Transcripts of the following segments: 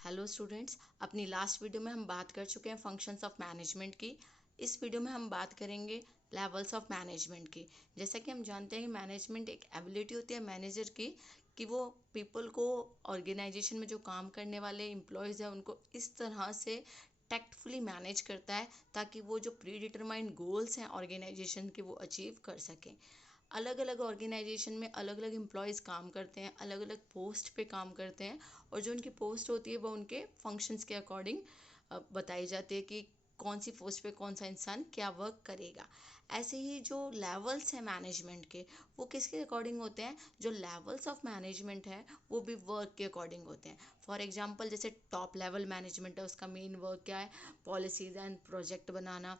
Hello students, अपनी last video में हम बात कर चुके हैं फंक्शंस ऑफ मैनेजमेंट की। इस वीडियो में हम बात करेंगे लेवल्स ऑफ मैनेजमेंट की। जैसा कि हम जानते हैं कि मैनेजमेंट एक एबिलिटी होती है मैनेजर की कि वो पीपल को, ऑर्गेनाइजेशन में जो काम करने वाले एम्प्लॉयज़ हैं उनको इस तरह से टैक्टफुली मैनेज करता है ताकि वो जो प्री डिटरमाइंड गोल्स हैं ऑर्गेनाइजेशन के वो अचीव कर सकें। अलग अलग ऑर्गेनाइजेशन में अलग अलग एम्प्लॉयज़ काम करते हैं, अलग अलग पोस्ट पे काम करते हैं, और जो उनकी पोस्ट होती है वो उनके फंक्शंस के अकॉर्डिंग बताई जाती है कि कौन सी पोस्ट पे कौन सा इंसान क्या वर्क करेगा। ऐसे ही जो लेवल्स हैं मैनेजमेंट के, वो किसके अकॉर्डिंग होते हैं? जो लेवल्स ऑफ मैनेजमेंट है वो भी वर्क के अकॉर्डिंग होते हैं। फॉर एग्जांपल, जैसे टॉप लेवल मैनेजमेंट है, उसका मेन वर्क क्या है? पॉलिसीज़ एंड प्रोजेक्ट बनाना।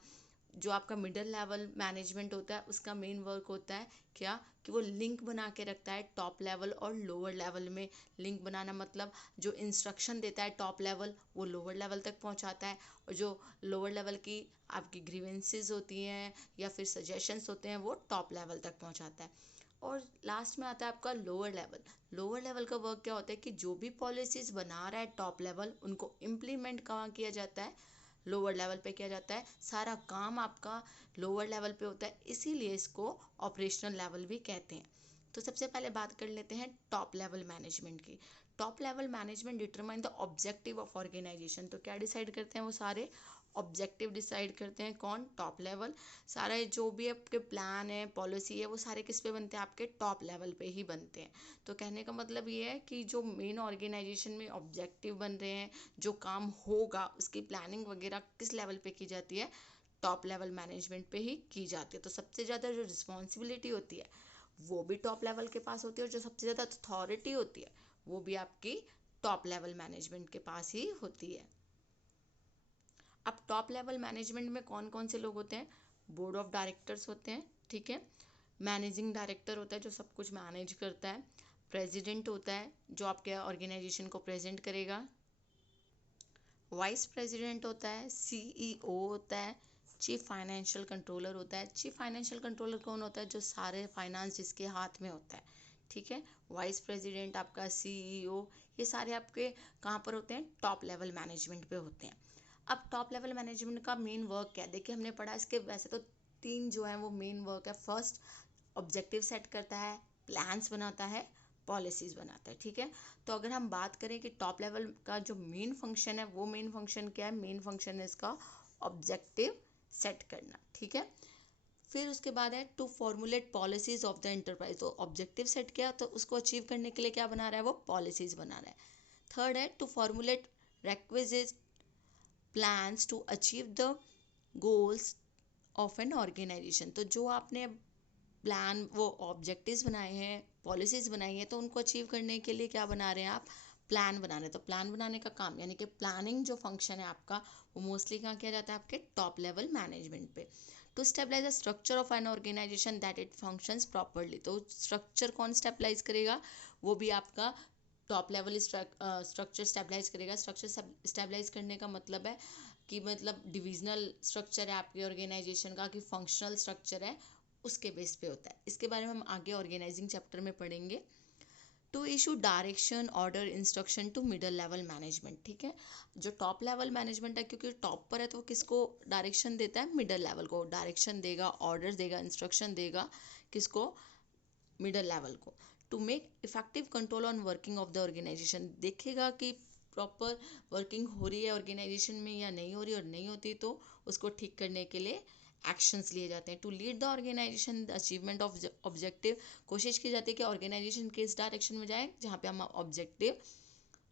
जो आपका मिडिल लेवल मैनेजमेंट होता है उसका मेन वर्क होता है क्या? कि वो लिंक बना के रखता है टॉप लेवल और लोअर लेवल में। लिंक बनाना मतलब जो इंस्ट्रक्शन देता है टॉप लेवल वो लोअर लेवल तक पहुंचाता है, और जो लोअर लेवल की आपकी ग्रीवेंसेस होती हैं या फिर सजेशंस होते हैं वो टॉप लेवल तक पहुंचाता है। और लास्ट में आता है आपका लोअर लेवल। लोअर लेवल का वर्क क्या होता है कि जो भी पॉलिसीज़ बना रहा है टॉप लेवल उनको इम्प्लीमेंट कहाँ किया जाता है? लोअर लेवल पे किया जाता है। सारा काम आपका लोअर लेवल पे होता है, इसीलिए इसको ऑपरेशनल लेवल भी कहते हैं। तो सबसे पहले बात कर लेते हैं टॉप लेवल मैनेजमेंट की। Top level management determine the objective of organisation. तो क्या डिसाइड करते हैं? वो सारे ऑब्जेक्टिव डिसाइड करते हैं। कौन? Top level. सारा जो भी आपके प्लान है, पॉलिसी है, वो सारे किस पे बनते हैं? आपके टॉप लेवल पे ही बनते हैं। तो कहने का मतलब ये है कि जो मेन ऑर्गेनाइजेशन में ऑब्जेक्टिव बन रहे हैं, जो काम होगा उसकी प्लानिंग वगैरह किस लेवल पे की जाती है? टॉप लेवल मैनेजमेंट पे ही की जाती है। तो सबसे ज़्यादा जो रिस्पॉन्सिबिलिटी होती है वो भी टॉप लेवल के पास होती है, और जो सबसे ज़्यादा अथॉरिटी होती है वो भी आपकी टॉप लेवल मैनेजमेंट के पास ही होती है। अब टॉप लेवल मैनेजमेंट में कौन कौन से लोग होते हैं? बोर्ड ऑफ डायरेक्टर्स होते हैं, ठीक है। मैनेजिंग डायरेक्टर होता है जो सब कुछ मैनेज करता है। प्रेसिडेंट होता है जो आपके ऑर्गेनाइजेशन को प्रेजेंट करेगा। वाइस प्रेसिडेंट होता है, सीईओ होता है। चीफ फाइनेंशियल कंट्रोलर होता है। चीफ फाइनेंशियल कंट्रोलर कौन होता है? जो सारे फाइनेंस जिसके हाथ में होता है, ठीक है। वाइस प्रेसिडेंट, आपका सीईओ, ये सारे आपके कहाँ पर होते हैं? टॉप लेवल मैनेजमेंट पे होते हैं। अब टॉप लेवल मैनेजमेंट का मेन वर्क क्या है? देखिए, हमने पढ़ा इसके वैसे तो तीन जो है वो मेन वर्क है। फर्स्ट, ऑब्जेक्टिव सेट करता है, प्लान्स बनाता है, पॉलिसीज़ बनाता है, ठीक है। तो अगर हम बात करें कि टॉप लेवल का जो मेन फंक्शन है वो मेन फंक्शन क्या है? मेन फंक्शन है इसका ऑब्जेक्टिव सेट करना, ठीक है। फिर उसके बाद है to formulate policies of the enterprise. तो ऑब्जेक्टिव सेट किया तो उसको अचीव करने के लिए क्या बना रहा है? वो पॉलिसीज बना रहा है। थर्ड है to formulate requisite plans to achieve the goals of an organization। तो जो आपने प्लान, वो ऑब्जेक्टिव्स बनाए हैं, पॉलिसीज बनाई हैं, तो उनको अचीव करने के लिए क्या बना रहे हैं आप? प्लान बना रहे हैं। तो प्लान बनाने का काम यानी कि प्लानिंग जो फंक्शन है आपका वो मोस्टली कहाँ किया जाता है? आपके टॉप लेवल मैनेजमेंट पे। To stabilise the structure of an organisation that it functions properly. तो स्ट्रक्चर कौन स्टेबलाइज करेगा? वो भी आपका टॉप लेवल स्ट्रक्चर स्टेबलाइज करेगा। स्ट्रक्चर स्टेबलाइज करने का मतलब है कि मतलब डिविजनल स्ट्रक्चर है आपके ऑर्गेनाइजेशन का कि फंक्शनल स्ट्रक्चर है, उसके बेस पे होता है। इसके बारे में हम आगे ऑर्गेनाइजिंग चैप्टर में पढ़ेंगे। To issue direction, order, instruction to middle level management, ठीक है। जो टॉप लेवल मैनेजमेंट है, क्योंकि टॉप पर है तो वो किसको डायरेक्शन देता है? मिडल लेवल को डायरेक्शन देगा, ऑर्डर देगा, इंस्ट्रक्शन देगा। किसको? मिडल लेवल को। To make effective control on working of the organization, देखेगा कि प्रॉपर वर्किंग हो रही है ऑर्गेनाइजेशन में या नहीं हो रही, और नहीं होती तो उसको ठीक करने के लिए एक्शंस लिए जाते हैं। To lead the organization the achievement of objective, कोशिश की जाती है कि ऑर्गेनाइजेशन किस डायरेक्शन में जाए जहाँ पे हम ऑब्जेक्टिव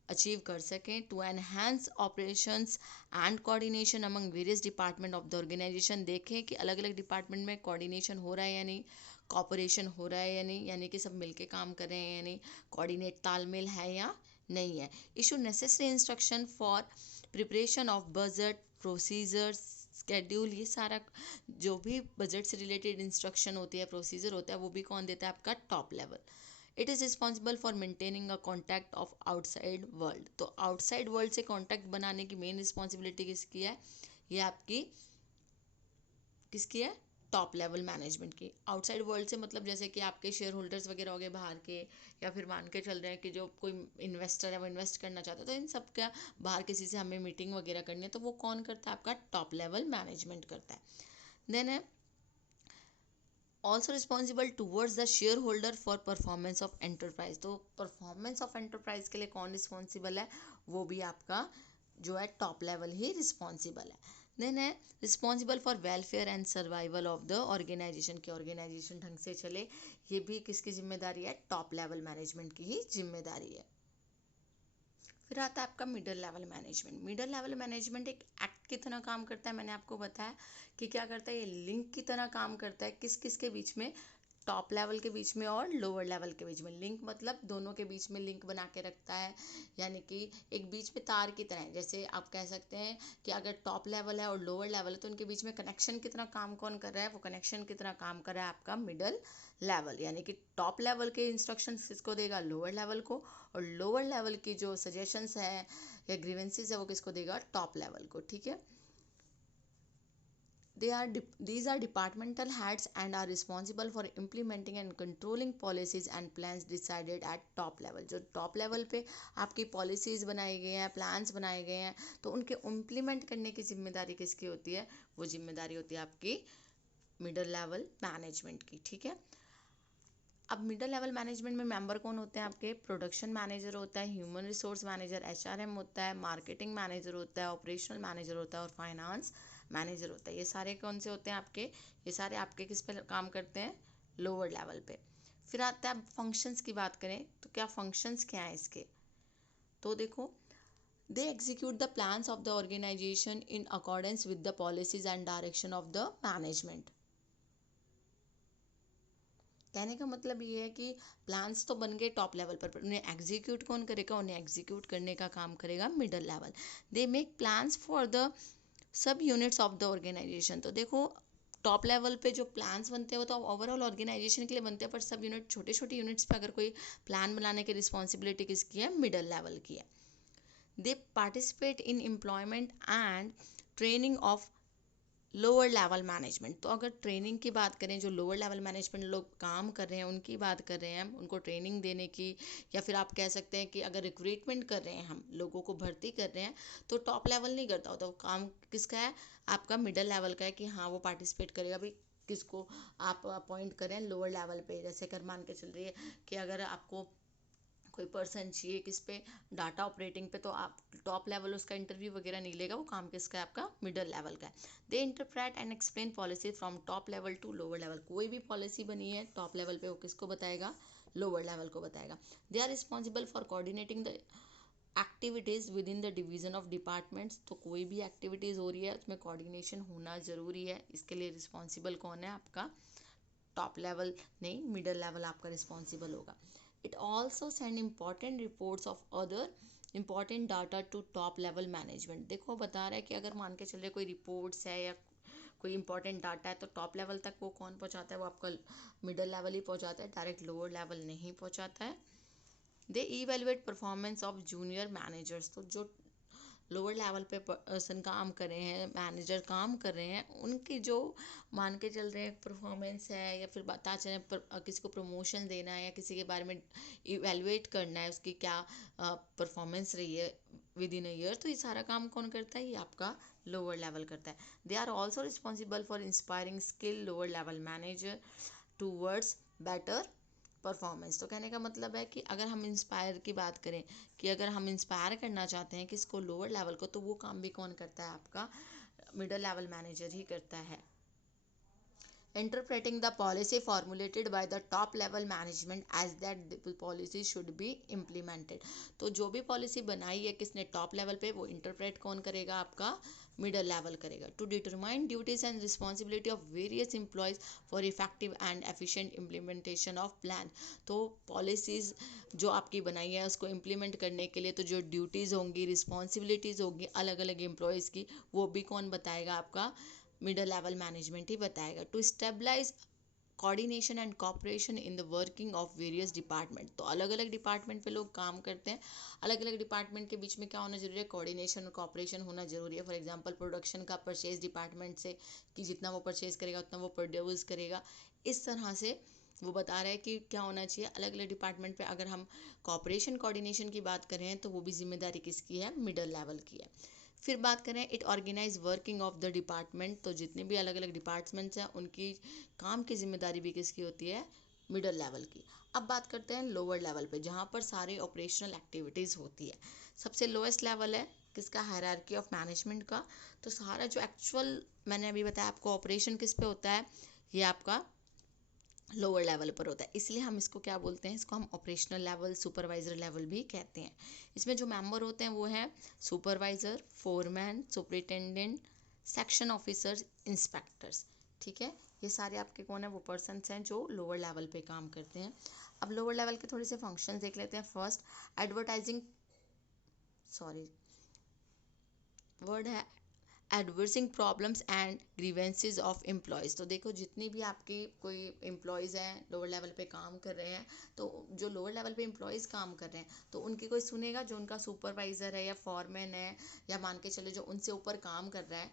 अचीव कर सकें। To enhance operations and coordination among various department of the organization, देखें कि अलग अलग डिपार्टमेंट में कोऑर्डिनेशन हो रहा है या नहीं, कॉपरेशन हो रहा है या नहीं, यानी कि सब मिलके काम कर रहे हैं या नहीं, कोऑर्डिनेट तालमेल है या नहीं है। Issue necessary instruction for preparation of budget, procedures, schedule, ये सारा जो भी बजट से रिलेटेड इंस्ट्रक्शन होती है, प्रोसीजर होता है, वो भी कौन देता है? आपका top level. It is responsible for maintaining a contact of outside world. तो आउटसाइड वर्ल्ड से कॉन्टैक्ट बनाने की मेन रिस्पॉन्सिबिलिटी किसकी है? ये आपकी किसकी है? टॉप लेवल मैनेजमेंट की। आउटसाइड वर्ल्ड से मतलब जैसे कि आपके शेयर होल्डर्स वगैरह हो गए बाहर के, या फिर मान के चल रहे हैं कि जो कोई इन्वेस्टर है वो इन्वेस्ट करना चाहता है, तो इन सब का बाहर किसी से हमें मीटिंग वगैरह करनी है तो वो कौन करता है, आपका टॉप लेवल मैनेजमेंट करता है। देन है also responsible towards the share holder for performance of enterprise. तो परफॉर्मेंस ऑफ एंटरप्राइज के लिए कौन रिस्पॉन्सिबल है, वो भी आपका जो है टॉप लेवल ही रिस्पॉन्सिबल है। देन है responsible for welfare and survival of the organization, के ऑर्गेनाइजेशन ढंग से चले, ये भी किसकी जिम्मेदारी है, टॉप लेवल मैनेजमेंट की ही जिम्मेदारी है। फिर आता है आपका middle level management. Middle level management एक एक्ट की तरह काम करता है, मैंने आपको बताया कि क्या करता है, ये लिंक की तरह काम करता है किस किस के बीच में, टॉप लेवल के बीच में और लोअर लेवल के बीच में। लिंक मतलब दोनों के बीच में लिंक बना के रखता है, यानी कि एक बीच में तार की तरह है। जैसे आप कह सकते हैं कि अगर टॉप लेवल है और लोअर लेवल है तो उनके बीच में कनेक्शन की तरह काम कौन कर रहा है, वो कनेक्शन की तरह काम कर रहा है आपका मिडल लेवल, यानी कि टॉप लेवल के इंस्ट्रक्शंस किसको देगा, लोअर लेवल को, और लोअर लेवल की जो सजेशंस है या ग्रीवेंसेस है वो किसको देगा, टॉप लेवल को। ठीक है, these are departmental heads and are responsible for implementing and controlling policies and plans decided at top level। जो टॉप लेवल पे आपकी पॉलिसीज बनाई गई हैं, प्लान्स बनाए गए हैं, तो उनके इम्प्लीमेंट करने की जिम्मेदारी किसकी होती है, वो जिम्मेदारी होती है आपकी मिडल लेवल मैनेजमेंट की। ठीक है, अब मिडल लेवल मैनेजमेंट में मेंबर कौन होते हैं आपके, प्रोडक्शन मैनेजर होता है, ह्यूमन रिसोर्स मैनेजर एचआरएम होता है, मार्केटिंग मैनेजर होता है, ऑपरेशनल मैनेजर होता है और फाइनेंस मैनेजर होता है। ये सारे कौन से होते हैं आपके, ये सारे आपके किस पे काम करते हैं, लोअर लेवल पे। फिर आता है फंक्शंस की बात करें तो क्या फंक्शंस क्या हैं इसके, तो देखो they execute the plans of the organization in accordance with the policies and direction of the management. कहने का मतलब ये है कि प्लान्स तो बन गए टॉप लेवल पर उन्हें एग्जीक्यूट कौन करेगा, उन्हें एग्जीक्यूट करने का काम करेगा middle level. They make plans for the sub units of the organization. तो देखो टॉप लेवल पे जो प्लान्स बनते हैं वो तो ओवरऑल ऑर्गेनाइजेशन के लिए बनते हैं, पर सब यूनिट छोटे छोटे यूनिट्स पे अगर कोई प्लान बनाने की रिस्पॉन्सिबिलिटी किसकी है, मिडल लेवल की है। दे participate in employment and training of lower level management. तो अगर ट्रेनिंग की बात करें, जो लोअर लेवल मैनेजमेंट लोग काम कर रहे हैं उनकी बात कर रहे हैं हम, उनको ट्रेनिंग देने की, या फिर आप कह सकते हैं कि अगर रिक्रूटमेंट कर रहे हैं, हम लोगों को भर्ती कर रहे हैं, तो टॉप लेवल नहीं करता होता, वो काम किसका है, आपका मिडल लेवल का है कि हाँ वो पार्टिसिपेट करेगा। भाई किसको आप अपॉइंट करें लोअर लेवल पे, जैसे कर मान के चल रही है कि अगर आपको कोई पर्सन चाहिए किस पे, डाटा ऑपरेटिंग पे, तो आप टॉप लेवल उसका इंटरव्यू वगैरह नहीं लेगा, वो काम किसका है, आपका मिडल लेवल का है। They interpret and explain policy from top level to lower level. कोई भी पॉलिसी बनी है टॉप लेवल पे वो किसको बताएगा, लोअर लेवल को बताएगा। They are responsible for coordinating the activities within the division of departments. तो कोई भी एक्टिविटीज़ हो रही है उसमें कोऑर्डिनेशन होना ज़रूरी है, इसके लिए रिस्पॉन्सिबल कौन है, आपका टॉप लेवल नहीं, मिडल लेवल आपका रिस्पॉन्सिबल होगा। It also send important reports of other important data to top level management. देखो बता रहा है कि अगर मान के चल रहे कोई रिपोर्ट्स है या कोई इंपॉर्टेंट डाटा है तो टॉप लेवल तक वो कौन पहुंचाता है, वो आपका मिडल लेवल ही पहुंचाता है, डायरेक्ट लोअर लेवल नहीं पहुंचाता है। They evaluate performance of junior managers. तो जो लोअर लेवल पे पर्सन काम कर रहे हैं, मैनेजर काम कर रहे हैं, उनकी जो मान के चल रहे हैं परफॉर्मेंस है, या फिर बता चलें किसी को प्रमोशन देना है या किसी के बारे में इवेलुएट करना है उसकी क्या परफॉर्मेंस रही है विद इन अ ईयर, तो ये सारा काम कौन करता है, ये आपका लोअर लेवल करता है। They are also responsible for inspiring skill lower level manager towards better performance. तो कहने का मतलब है कि अगर हम इंस्पायर की बात करें कि अगर हम इंस्पायर करना चाहते हैं किसको, लोअर लेवल को, तो वो काम भी कौन करता है, आपका मिडल लेवल मैनेजर ही करता है। Interpreting the policy formulated by the top level management as that the policy should be implemented। तो जो भी पॉलिसी बनाई है किसने, टॉप लेवल पे, वो इंटरप्रेट कौन करेगा, आपका मिडल लेवल करेगा। To determine duties and responsibility of various employees for effective and efficient implementation of plan. तो पॉलिसीज जो आपकी बनाई है उसको इम्प्लीमेंट करने के लिए तो जो ड्यूटीज़ होंगी, रिस्पॉन्सिबिलिटीज़ होंगी अलग अलग एम्प्लॉयज़ की, वो भी कौन बताएगा, आपका मिडल लेवल मैनेजमेंट ही बताएगा। To stabilize coordination and cooperation in the working of various department. तो अलग अलग डिपार्टमेंट पे लोग काम करते हैं, अलग अलग डिपार्टमेंट के बीच में क्या होना जरूरी है, कोऑर्डिनेशन और कॉपरेशन होना जरूरी है। फॉर एग्जांपल प्रोडक्शन का परचेज डिपार्टमेंट से, कि जितना वो परचेज करेगा उतना वो प्रोड्यूस करेगा। इस तरह से वो बता रहा है कि क्या होना चाहिए अलग अलग डिपार्टमेंट पे। अगर हम कॉपरेशन कोऑर्डिनेशन की बात करें तो वो भी जिम्मेदारी किसकी है, मिडल लेवल की है। फिर बात करें it organize working of the department, तो जितने भी अलग अलग डिपार्टमेंट्स हैं उनकी काम की जिम्मेदारी भी किसकी होती है, मिडल लेवल की। अब बात करते हैं लोअर लेवल पे, जहाँ पर सारे ऑपरेशनल एक्टिविटीज़ होती है। सबसे लोएस्ट लेवल है किसका, हायरार्की ऑफ मैनेजमेंट का। तो सारा जो एक्चुअल मैंने अभी बताया आपको ऑपरेशन किस पे होता है, ये आपका लोअर लेवल पर होता है, इसलिए हम इसको क्या बोलते हैं, इसको हम ऑपरेशनल लेवल, सुपरवाइजर लेवल भी कहते हैं। इसमें जो मेंबर होते हैं वो हैं supervisor, foreman, superintendent, section officers, inspectors. ठीक है, ये सारे आपके कौन है, वो पर्सन्स हैं जो लोअर लेवल पे काम करते हैं। अब लोअर लेवल के थोड़े से फंक्शंस देख लेते हैं। फर्स्ट, एडवर्टाइजिंग, सॉरी वर्ड है, addressing problems and grievances of employees. तो देखो जितनी भी आपकी कोई एम्प्लॉयज़ हैं लोअर लेवल पे काम कर रहे हैं, तो जो लोअर लेवल पे एम्प्लॉयज़ काम कर रहे हैं तो उनकी कोई सुनेगा, जो उनका सुपरवाइज़र है या फॉरमैन है, या मान के चलो जो उनसे ऊपर काम कर रहा है,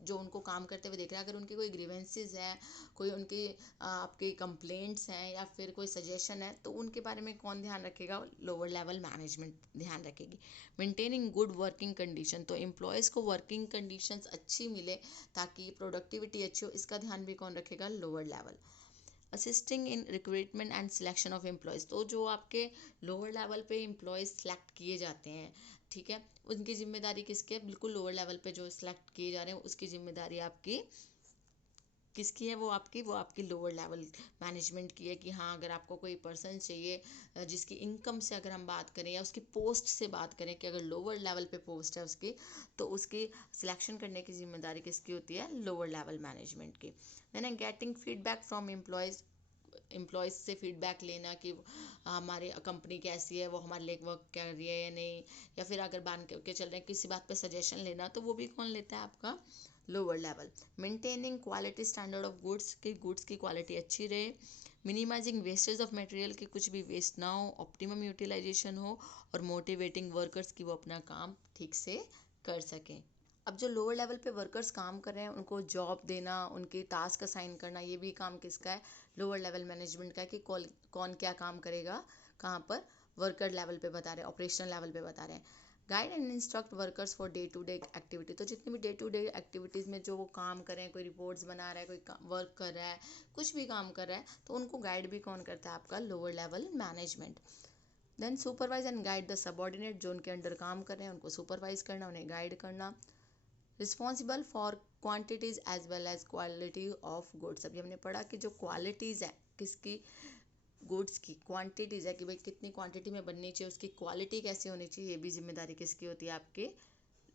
जो उनको काम करते हुए देख रहा है, अगर उनकी कोई ग्रीवेंसेज है, कोई उनकी आपके कंप्लेंट्स हैं या फिर कोई सजेशन है, तो उनके बारे में कौन ध्यान रखेगा, लोअर लेवल मैनेजमेंट ध्यान रखेगी। मेंटेनिंग गुड वर्किंग कंडीशन, तो एम्प्लॉयज़ को वर्किंग कंडीशंस अच्छी मिले ताकि प्रोडक्टिविटी अच्छी हो, इसका ध्यान भी कौन रखेगा, lower level. Assisting in recruitment and selection of employees, तो जो आपके लोअर लेवल पे एम्प्लॉयज़ सेलेक्ट किए जाते हैं, ठीक है, उनकी जिम्मेदारी किसकी है, बिल्कुल लोअर लेवल पे जो सिलेक्ट किए जा रहे हैं उसकी जिम्मेदारी आपकी किसकी है, वो आपकी लोअर लेवल मैनेजमेंट की है। कि हाँ, अगर आपको कोई पर्सन चाहिए जिसकी इनकम से अगर हम बात करें या उसकी पोस्ट से बात करें, कि अगर लोअर लेवल पे पोस्ट है उसकी, तो उसकी सिलेक्शन करने की जिम्मेदारी किसकी होती है, लोअर लेवल मैनेजमेंट की। Then getting feedback from employees से फीडबैक लेना कि हमारी कंपनी कैसी है, वो हमारे लिए वर्क कर रही है या नहीं, या फिर अगर मान के चल रहे हैं किसी बात पे सजेशन लेना, तो वो भी कौन लेता है, आपका lower level. Maintaining quality standard of goods की क्वालिटी अच्छी रहे। मिनिमाइजिंग वेस्टेज ऑफ मटेरियल, की कुछ भी वेस्ट ना हो, ऑप्टिमम यूटिलाइजेशन हो, और मोटिवेटिंग वर्कर्स की वो अपना काम ठीक से कर सकें। अब जो लोअर लेवल पे वर्कर्स काम कर रहे हैं उनको जॉब देना, उनकी टास्क असाइन करना, ये भी काम किसका है, लोअर लेवल मैनेजमेंट का है। कि कौन क्या काम करेगा, कहाँ पर, वर्कर लेवल पे बता रहे हैं, ऑपरेशनल लेवल पे बता रहे हैं। Guide and instruct workers for day to day activity, तो जितनी भी डे टू डे एक्टिविटीज़ में जो वो काम कर रहे हैं, कोई रिपोर्ट्स बना रहा है, कोई वर्क कर रहा है, कुछ भी काम कर रहा है, तो उनको गाइड भी कौन करता है, आपका lower level management. Then supervise and guide the subordinate, जो उनके अंडर काम कर रहे हैं उनको सुपरवाइज करना, उन्हें गाइड करना। Responsible for quantities as well as quality of goods, अभी हमने पढ़ा कि जो क्वालिटीज़ है किसकी, गुड्स की, क्वांटिटीज़ है कि भाई कितनी क्वांटिटी में बननी चाहिए, उसकी क्वालिटी कैसी होनी चाहिए, ये भी जिम्मेदारी किसकी होती है, आपके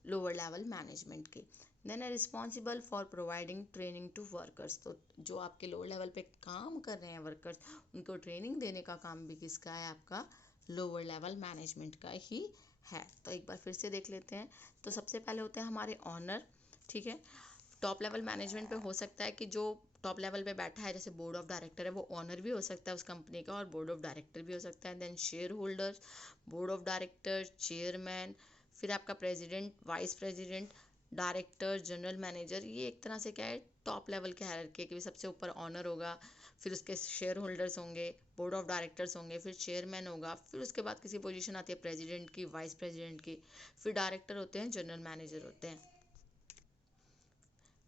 लोअर लेवल मैनेजमेंट की। देन है responsible for providing training to workers, तो जो आपके लोअर लेवल पे काम कर रहे हैं वर्कर्स, उनको ट्रेनिंग देने का काम भी किसका है, आपका लोअर लेवल मैनेजमेंट का ही है। तो एक बार फिर से देख लेते हैं। तो सबसे पहले होते हैं हमारे ऑनर, ठीक है। टॉप लेवल मैनेजमेंट पे हो सकता है कि जो टॉप लेवल पे बैठा है, जैसे बोर्ड ऑफ डायरेक्टर है, वो ऑनर भी हो सकता है उस कंपनी का, और बोर्ड ऑफ डायरेक्टर भी हो सकता है। Then share holders, board of director, chairman, फिर आपका president, vice president, director, general manager. ये एक तरह से क्या है, टॉप लेवल के हायरार्की कि सबसे ऊपर ऑनर होगा, फिर उसके शेयर होल्डर्स होंगे, बोर्ड ऑफ डायरेक्टर्स होंगे, फिर चेयरमैन होगा, फिर उसके बाद किसी पोजीशन आती है प्रेसिडेंट की, वाइस प्रेसिडेंट की, फिर डायरेक्टर होते हैं, जनरल मैनेजर होते हैं।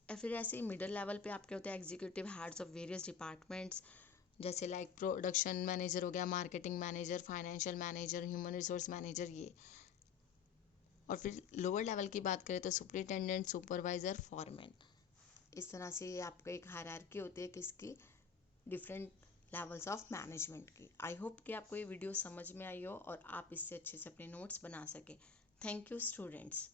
या फिर ऐसे ही मिडिल लेवल पे आपके होते हैं executive heads of various departments, जैसे लाइक प्रोडक्शन मैनेजर हो गया, marketing manager, financial manager, human resource manager, ये। और फिर लोअर लेवल की बात करें तो सुपरिटेंडेंट, सुपरवाइजर, फॉरमैन। इस तरह से ये आपका एक हायरार्की होती है किसकी, डिफरेंट लेवल्स ऑफ मैनेजमेंट की। आई होप कि आपको ये वीडियो समझ में आई हो और आप इससे अच्छे से अपने नोट्स बना सकें। Thank you students.